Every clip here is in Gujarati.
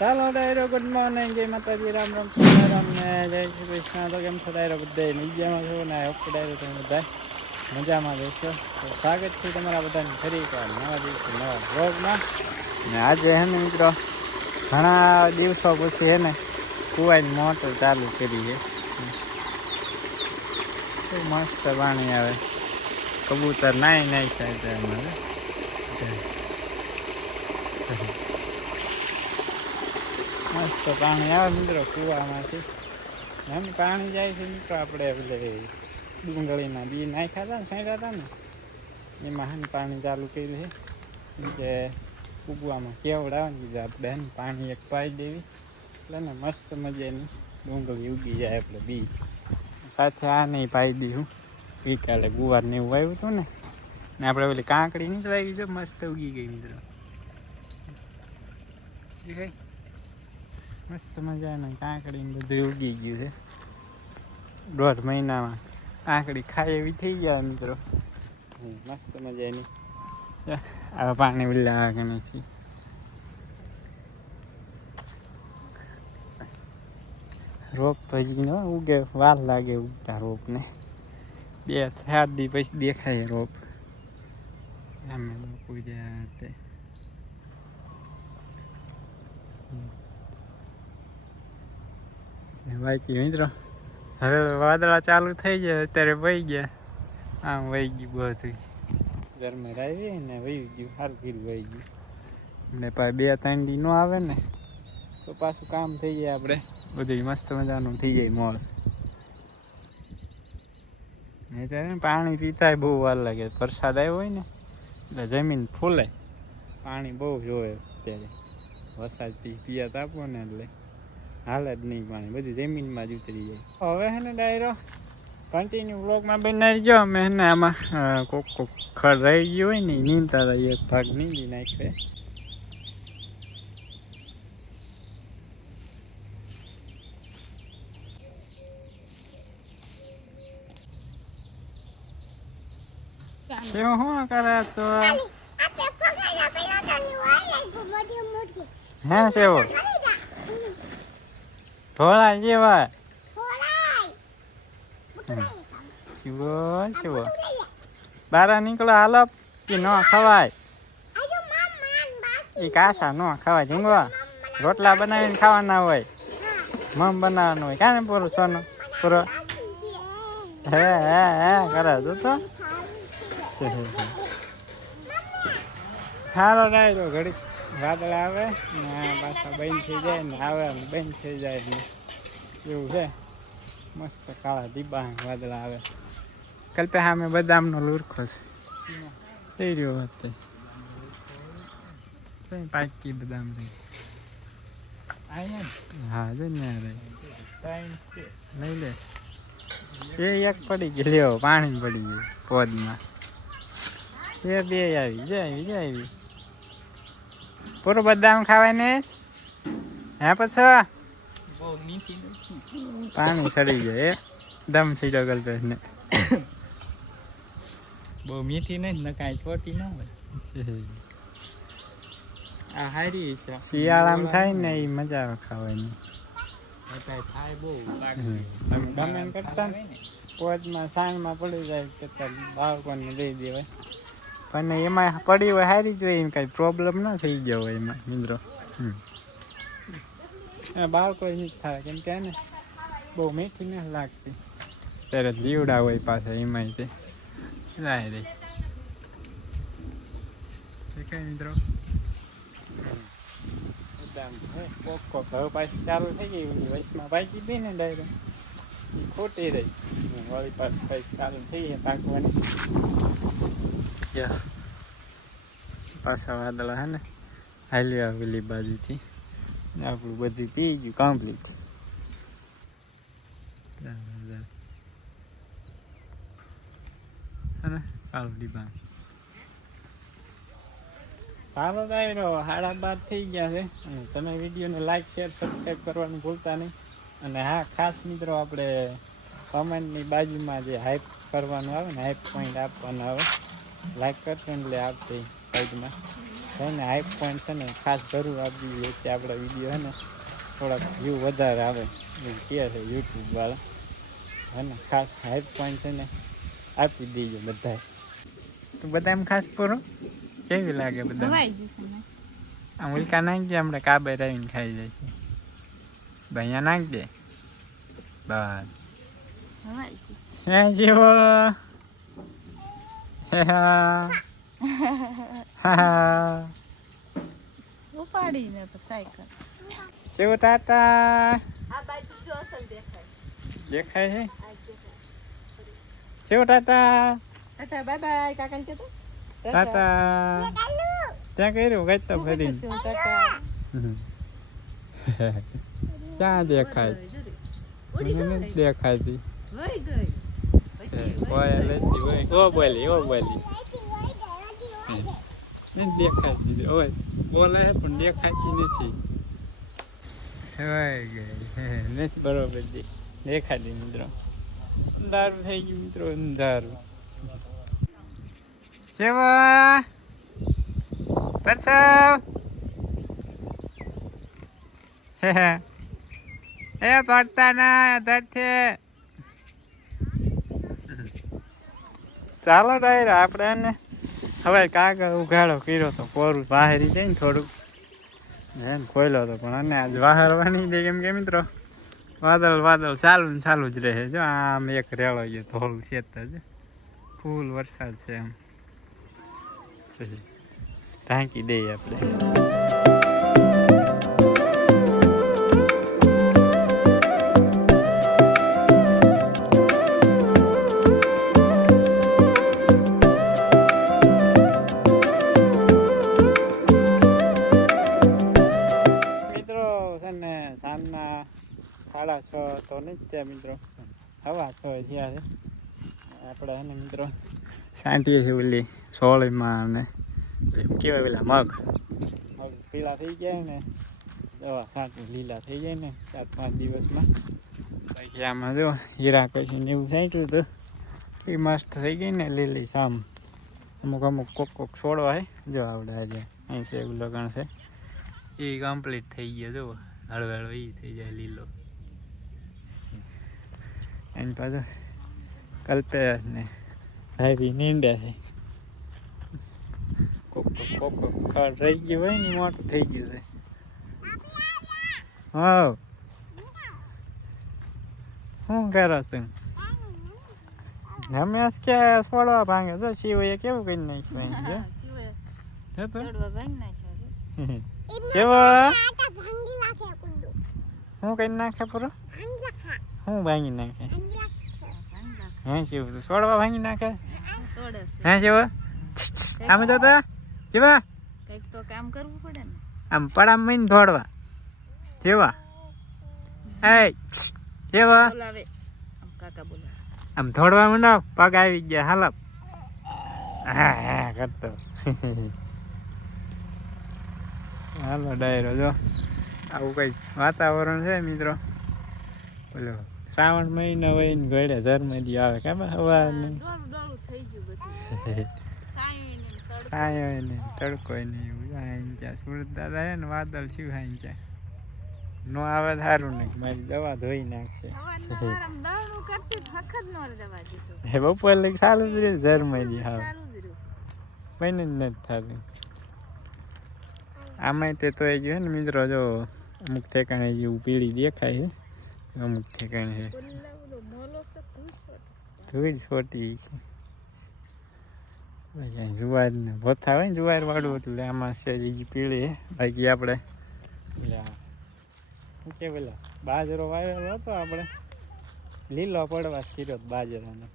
ચાલો ડાયરો ગુડ મોર્નિંગ, જય માતાજી, રામ રામ સીતારામ ને જય શ્રી કૃષ્ણ. તો કેમ છો ડાયરો? બધા મજામાં છો ને? ઓકે ડાયરો તમે બધા મજામાં રહેશો. તો સ્વાગત છે તમારા બધાને ફરી એકવાર નવા દિવસે નવા વ્લોગમાં. ને આજે હે ને મિત્રો ઘણા દિવસો પછી હે ને કુવાની મોટર ચાલુ કરી છે. ખૂબ મસ્ત પાણી આવે, કબૂતર નાઈ નાઈ થાય અમારે. મસ્ત પાણી આવે મિત્રો કૂવામાંથી. એમ પાણી જાય છે મિત્રો. આપણે એટલે ડુંગળીના બી નાખ્યા હતા ને, છાંટ્યા હતા ને, એમાં હે પાણી ચાલુ કર્યું છે કે કૂવામાં કેવડાવે ને કીધું આપણે હે ને પાણી એક પાઈ દેવી એટલે ને મસ્ત મજાની ડુંગળી ઉગી જાય. આપણે બી સાથે આ નહીં પાઈ દઈશું. ગઈકાલે ગુવાર ને એવું આવ્યું હતું ને આપણે પેલી કાંકડી નીકળાવી છે, મસ્ત ઉગી ગઈ મિત્રો. મસ્ત મજાના કાંકડી ને બધું ઉગી ગયું છે. 1.5 મહિનામાં કાંકડી ખાય એવી થઈ ગયા મિત્રો. મસ્ત મજાની આ પાણી ઉલ્લા કે નથી. રોપ તો હજી ન ઉગે, વાર લાગે ઉગતા રોપને. 2-4 દી પછી દેખાય રોપ. અમે બાપુ જ્યાં તે બાકી મિત્રો હવે વાદળા ચાલુ થઈ જાય. અત્યારે વહી ગયા, આમ વહી ગયું બધું. ગરમી આવી ને વહી ગયું, સારું કીધું વહી ગયું. ને પાછું 2-3 દી ન આવે ને તો પાછું કામ થઈ જાય. આપણે બધું મસ્ત મજાનું થઈ જાય મોલ. નહીં પાણી પીતા બહુ વાર લાગે. વરસાદ આવ્યો હોય ને એટલે જમીન ફૂલે, પાણી બહુ જોવે. અત્યારે વરસાદ પિયાત આપો ને એટલે હાલે જ નહીં પાણી, બધી જમીનમાં જ ઉતરી જાય. હવે હે ને ડાયરો કન્ટિન્યુ બ્લોગમાં બનાવી ગયો. અમે ને આમાં કોક ખડ રહી ગયું હોય ને નીંદતા હતા, એક ભાગ નીંદી નાખે. શું કરે તો હે સેવો ઢોળા જેવા ચીવો બારા નીકળો હાલો કે ન ખવાય. એ કાસા ન ખવાય. ઝીંગવા રોટલા બનાવીને ખાવાના હોય, મમ બનાવવાનું હોય. કાને પૂરો સોનો પૂરો હે હે હે કરે તું તો. સારો ડાયરો ઘડી વાદળ આવે ને પાછા બંધ થઈ જાય ને આવે ને બંધ થઈ જાય ને એવું છે. મસ્ત કાળા દીબાંગ વાદળ આવે. કલ્પે સામે બદામનો લુરખો છે થઈ રહ્યો હતો. પાકી બદામ રહી. હા જો ને લઈ લે. એ એક પડી ગયો, લ્યો પાણી પડી ગયું પોદમાં. એ 2 આવી જાય. પૂરું બદામ ખાવાય ને હે પછી પાણી સડી જાય. દમ સીડો ગલપે ને બહુ મીઠી નહીં ને કાંઈ છોટી ન હોય. આ હારી છે. શિયાળામાં થાય ને એ મજા આવે ખાવાની. થાય બહુ ગમે કરતા પોચમાં સાંજમાં પડી જાય કરતા બાળકોને દઈ દેવાય. પણ એમાં પડી હોય સારી જ હોય, એમ કાંઈ પ્રોબ્લેમ ના થઈ ગયો હોય એમાં મિત્રો. બાળકો જ થાય કેમ કે ને બહુ મીઠી નથી લાગતી. ત્યારે જીવડા હોય પાછા એમાં તે લાય રે મિત્રો. કોક હવે પાછી ચાલુ થઈ ગઈ. વચમાં પાકી દઈ ને ડાયરેક્ટ ખોટી રહી. વળી પાછી પાછી ચાલુ થઈ જાય પાકવાની. પાછા વાદળા હે ને હાલ્યો આવેલી બાજુથી આપણું બધું પી ગયું કમ્પ્લીટ. સારો ડાયરો 12:30 થઈ ગયા છે. અને તમે વિડીયોને લાઈક શેર સબસ્ક્રાઈબ કરવાનું ભૂલતા નહીં. અને હા ખાસ મિત્રો આપણે કમેન્ટની બાજુમાં જે હાઈપ કરવાનું આવે ને, હાઈપ પોઈન્ટ આપવાનું આવે, લાઈક કરશો એટલે આપશે સાઈડમાં. છે ને હાઈ પોઈન્ટ છે ને ખાસ જરૂર આપી દઈએ કે આપણા વિડીયો છે ને થોડાક વ્યૂ વધારે આવે એવું કહે છે યુટ્યુબવાળા હે ને ખાસ હાઈ પોઈન્ટ છે ને આપી દઈએ બધા તો બધા એમ ખાસ પૂરો કેવી લાગે બધા આમ ઉલ્કા નાખજે હમણાં કાબર આવીને ખાઈ જાય છે અહીંયા નાખજે બસ હે જેવો ઉપાડીને તો સાયકલ જેવો ટાટા દેખાય છે જેવો ટાટા ટાટા બાય બાય કાકાને કહેતો ટાટા ત્યાં કર્યું ગઈ તો ફરી ક્યાં દેખાય દેખાતી બોલી દેખાતી ઓય બોલાય પણ દેખાતી નથી નથી બરોબર દેખાતી મિત્રો અંધારું થઈ ગયું મિત્રો અંધારું કેવા પરસવ એ પડતા ના ધરથી ચાલો ડાયર આપણે ને હવે કાગળ ઉઘાડો કર્યો તો પોરું બહારી જાય ને થોડુંક એમ ખોલ્યો હતો પણ અને આજ વાહરવાની દે કેમ કે મિત્રો વાદળ ચાલુ ને ચાલુ જ રહે જો આમ એક રેળો ગયો થોડું ખેતર છે ફૂલ વરસાદ છે એમ પછી ઢાંકી દઈએ આપણે સાંજના 6:30 તો નહીં થયા મિત્રો હવા 6 થયા છે આપણે એને મિત્રો સાંટીએ છીએ ઓલી સોળીમાં અને કેવાય પેલા મગ પીળા થઈ ગયા ને દવા સાંટી લીલા થઈ જાય ને 4-5 દિવસમાં બાકી આમાં જો હીરા કશીને એવું સાંટ્યું હતું એ મસ્ત થઈ ગઈ ને લીલી સામ અમુક કોક છોડવા હે જો આવડે આજે અહીં છે એવું લગણ છે એ કમ્પ્લીટ થઈ ગયો જો હળવેળો એ થઈ જાય લીલો એની પાછું કલ્પેશ ને ભાઈ નીંડે છે કોક ખડ રહી ગયું હોય ને મોટું થઈ ગયું છે હા શું કરો તું રમેશ કે છોડવા ભાંગે જો શિવએ કેવું કરી નાખ્યું કેવો શું કરી નાખે પૂરો શું ભાંગી નાખે હે શિવ છોડવા ભાંગી નાખે હે શિવ આમ જતા જેવા કઈક તો કામ કરવું પડે ને આમ પડામ મહીને દોડવા જેવા એ જેવા બોલાવે કાકા બોલાવે આમ દોડવા માંડો પગ આવી ગયા હાલપ હા હા કરતો હાલો ડાયરો જો આવું કંઈક વાતાવરણ છે મિત્રો બોલો શ્રાવણ મહિનો હોય ને ઘડે ઝરમદી આવે ખબર સવારને સાયો ને તડકો ને એવું ત્યાં સુરત દાદા છે ને વાદળ શું હાઈ ત્યાં નો આવે સારું ને મારી દવા ધોઈ નાખશે બપોર લઈ સારું જ રહે ઝરમદી હા કોઈને જ નથી થતું આમાંય તે તો એ ગયું ને મિત્રો જો અમુક ઠેકાણે જેવું પીળી દેખાય છે અમુક ઠેકાણે છે ધૂળ છોટી છે જુવાર ને ભથ્થા હોય ને જુવાર વાળું એટલે આમાં છે બીજી પીળી બાકી આપણે શું કે પેલા બાજરો વાવેલો હતો આપણે લીલો પડવા શીરો બાજરાનો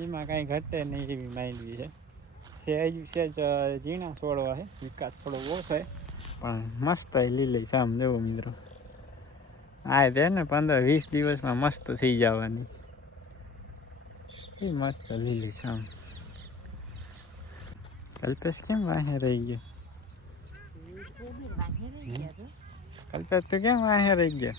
એમાં કાંઈ ઘટે નહીં એવી માંડવી છે સેજ ઝીણા છોડવા છે વિકાસ થોડો ઓછો છે પણ મસ્ત લીલી સામ દેવો મિત્રો આ તે ને 15-20 દિવસમાં મસ્ત થઈ જવાની એ મસ્ત લીલી સામ કલ્પેશ કેમ વાહે રહી ગયો કલ્પેશ તો કેમ વાહે રહી ગયા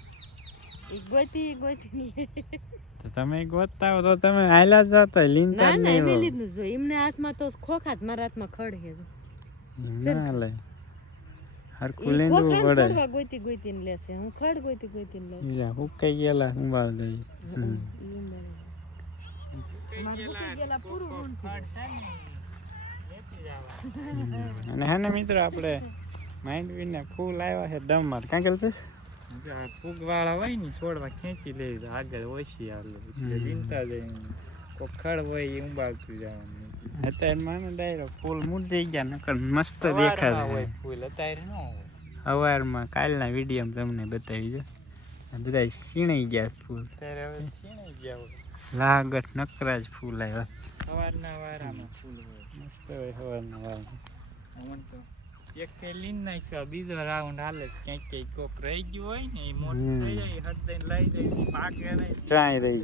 તો તમે ગોતતા હો તો તમે હાલ્યા જ જતા લીનતા નહીં લીધું જો એમને હાથમાં તો ખોખાત મારા હાથમાં ખડ છે જો ના લે હરખું લીંદવું પડે ગોતી ગોતીને લેશે હું ખડ ગોતી ગોતીને લઉં યા હુકાઈ ગયેલા સંભાળ દઈ અને હે ને મિત્રો આપણે માંડવીને ફૂલ આવ્યા છે ડમર કાંકેલ પીસ ફૂગ વાળા હોય ને છોડવા ખેંચી લે આગળ ઓછી આવે ચિંતા જાય કોઈ ખડ હોય એ ઉંબાળતું જવાનું અત્યારે મને ડાયરેક્ટ ફૂલ મૂરજાઈ ગયા નકર મસ્ત દેખાય ફૂલ અત્યારે ન હોય સવારમાં કાલના વિડીયો તમને બતાવી દો બધા સીણાઈ ગયા ફૂલ અત્યારે હવે છીણાઈ ગયા હોય લાગત નકરા જ ફૂલ આવ્યા સવારના વારામાં ફૂલ હોય મસ્ત હોય સવારના વાળા અમન તો એક કે લીન નાખ્યો બીજો રાઉન્ડ હાલે ક્યાંક ક્યાંક કોક રહી ગયું હોય ને એ મોટું થઈ જાય હદ દઈને લઈ જાય પાકે નહીં ચાય રહી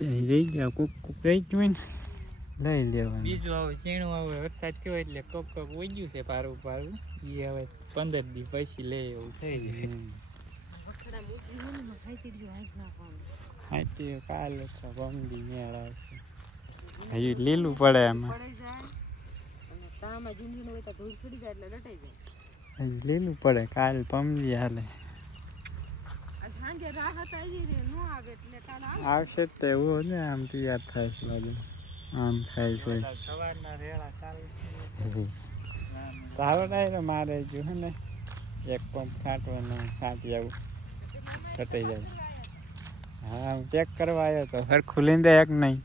ગઈ રહી ગયા કોક કોક રહી ગયું ને લઈ લેવાનું બીજું હવે ચીણું હવે વરસાદ થયો એટલે કોક કોક ઉગ્યું છે પારું પારું એ હવે 15 દી પછી લે એવું થઈ જાય હાથી કાલે તો ગમડી મેળ આવશે હજી લીલું પડે એમાં હજી લીલું પડે કાલ પમજી હાલે આવશે તો એવું ને આમ તૈયાર થાય છે બધું આમ થાય છે સવારના રેડા ચાલુ સારો ડાયરો મારે જો હે ને એક પંપ છાંટવાનો છાંટી આવું છટાઈ જાય હા હું ચેક કરવા આવ્યો તો સરખું લીંદે એક નહીં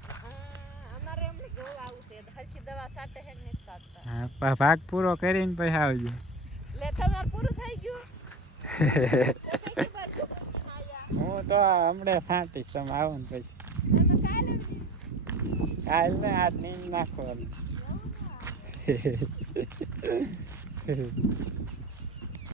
હા ભાગ પૂરો કરીને પછી આવજો હું તો હમણાં છાંટીશ તમે આવો ને પછી કાલ ને આજ નીંદ નાખવાનું